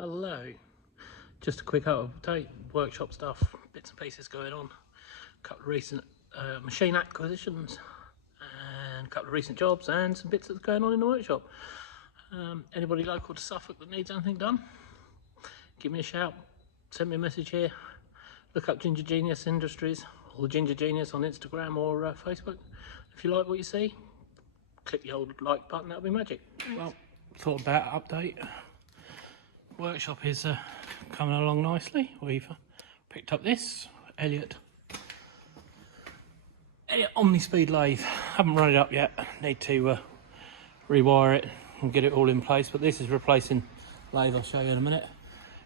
Hello, just a quick update, workshop stuff, bits and pieces going on, a couple of recent machine acquisitions and a couple of recent jobs and some bits that's going on in the workshop. Anybody local to Suffolk that needs anything done, give me a shout, send me a message here, look up Ginger Genius Industries or Ginger Genius on Instagram or Facebook. If you like what you see, click the old like button, that'll be magic. Well, thought about update. Workshop is coming along nicely. We've picked up this Elliott Omni-Speed lathe. Haven't run it up yet, need to rewire it and get it all in place, but this is replacing lathe I'll show you in a minute.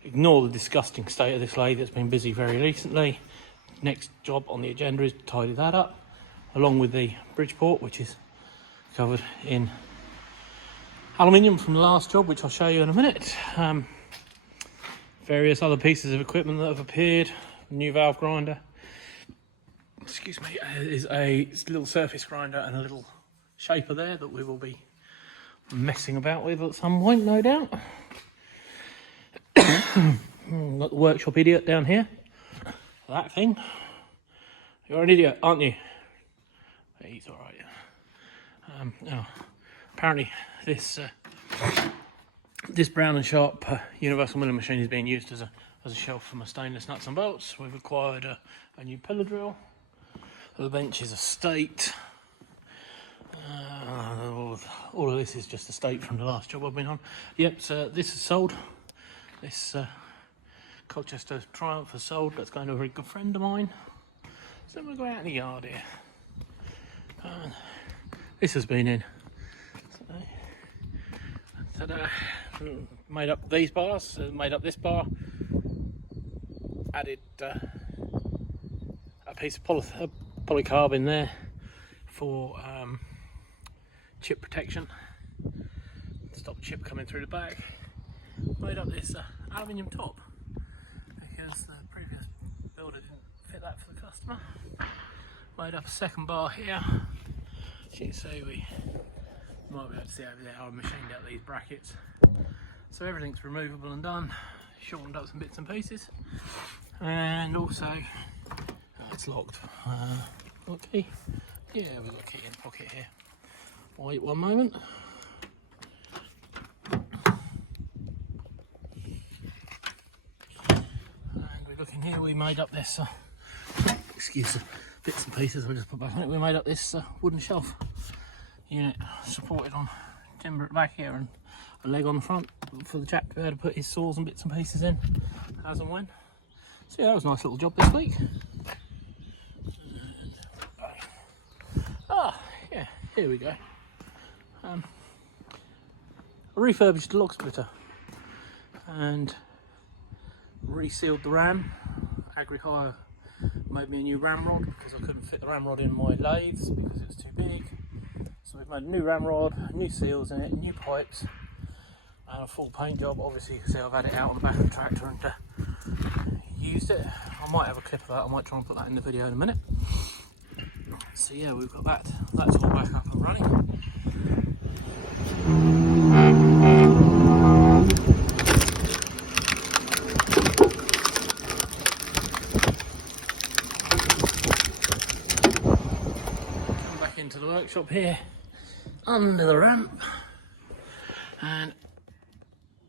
Ignore the disgusting state of this lathe, it's been busy very recently. Next job on the agenda is to tidy that up, along with the Bridgeport, which is covered in aluminium from the last job, which I'll show you in a minute. Various other pieces of equipment that have appeared. New valve grinder, excuse me, is a little surface grinder and a little shaper there that we will be messing about with at some point, no doubt. Got the workshop idiot down here. That thing. You're an idiot, aren't you? He's all right. Now, apparently this Brown and Sharp universal milling machine is being used as a shelf for my stainless nuts and bolts. We've acquired a new pillar drill. The bench is a state. All of this is just a state from the last job I've been on. Yep, so this is sold. This Colchester Triumph is sold. That's going to a very good friend of mine. So we'll go out in the yard here. This has been in. Made up these bars, made up this bar, added a piece of polycarb in there for chip protection, stop chip coming through the back. Made up this aluminium top because the previous builder didn't fit that for the customer. Made up a second bar here. As you can see, we might be able to see over there, I've machined out these brackets. So everything's removable and done. Shortened up some bits and pieces. And also, it's locked. Got a key? Yeah, we've got a key in the pocket here. Wait one moment. And we look in here, we made up this, excuse the bits and pieces, I'll just put back on it. We made up this wooden shelf unit supported on timber at the back here and a leg on the front for the Jack to be able to put his saws and bits and pieces in as and when. So yeah, that was a nice little job this week. Yeah, here we go. I refurbished the log splitter and resealed the ram. Agri-Hire made me a new ramrod because I couldn't fit the ramrod in my lathes because it was too big. So we've made a new ramrod, new seals in it, new pipes, and a full paint job. Obviously you can see I've had it out on the back of the tractor and used it. I might have a clip of that, I might try and put that in the video in a minute. So yeah, we've got that. That's all back up and running. Come back into the workshop here, under the ramp, and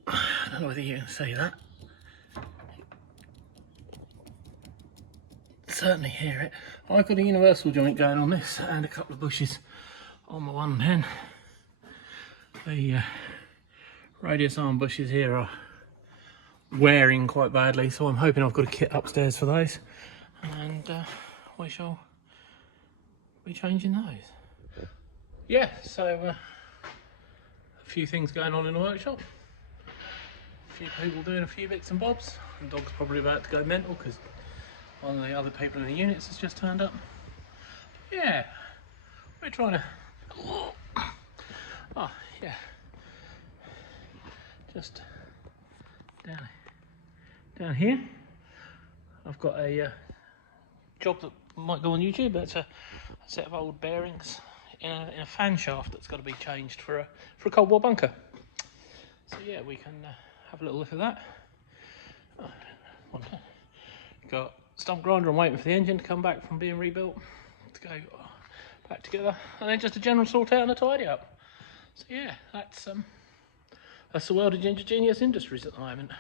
I don't know whether you can see that. Certainly hear it. I've got a universal joint going on this and a couple of bushes on my 110. The radius arm bushes here are wearing quite badly, so I'm hoping I've got a kit upstairs for those, and we shall be changing those. Yeah, so a few things going on in the workshop, a few people doing a few bits and bobs. The dog's probably about to go mental because one of the other people in the units has just turned up. Yeah, we're trying to, oh yeah, just down here I've got a job that might go on YouTube. That's a set of old bearings in a fan shaft that's got to be changed for a cold war bunker. So yeah, we can have a little look at that. Got stump grinder. I'm waiting for the engine to come back from being rebuilt to go back together, and then just a general sort out and a tidy up. So yeah, that's the world of Ginger Genius Industries at the moment.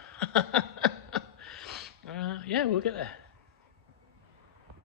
Yeah, we'll get there.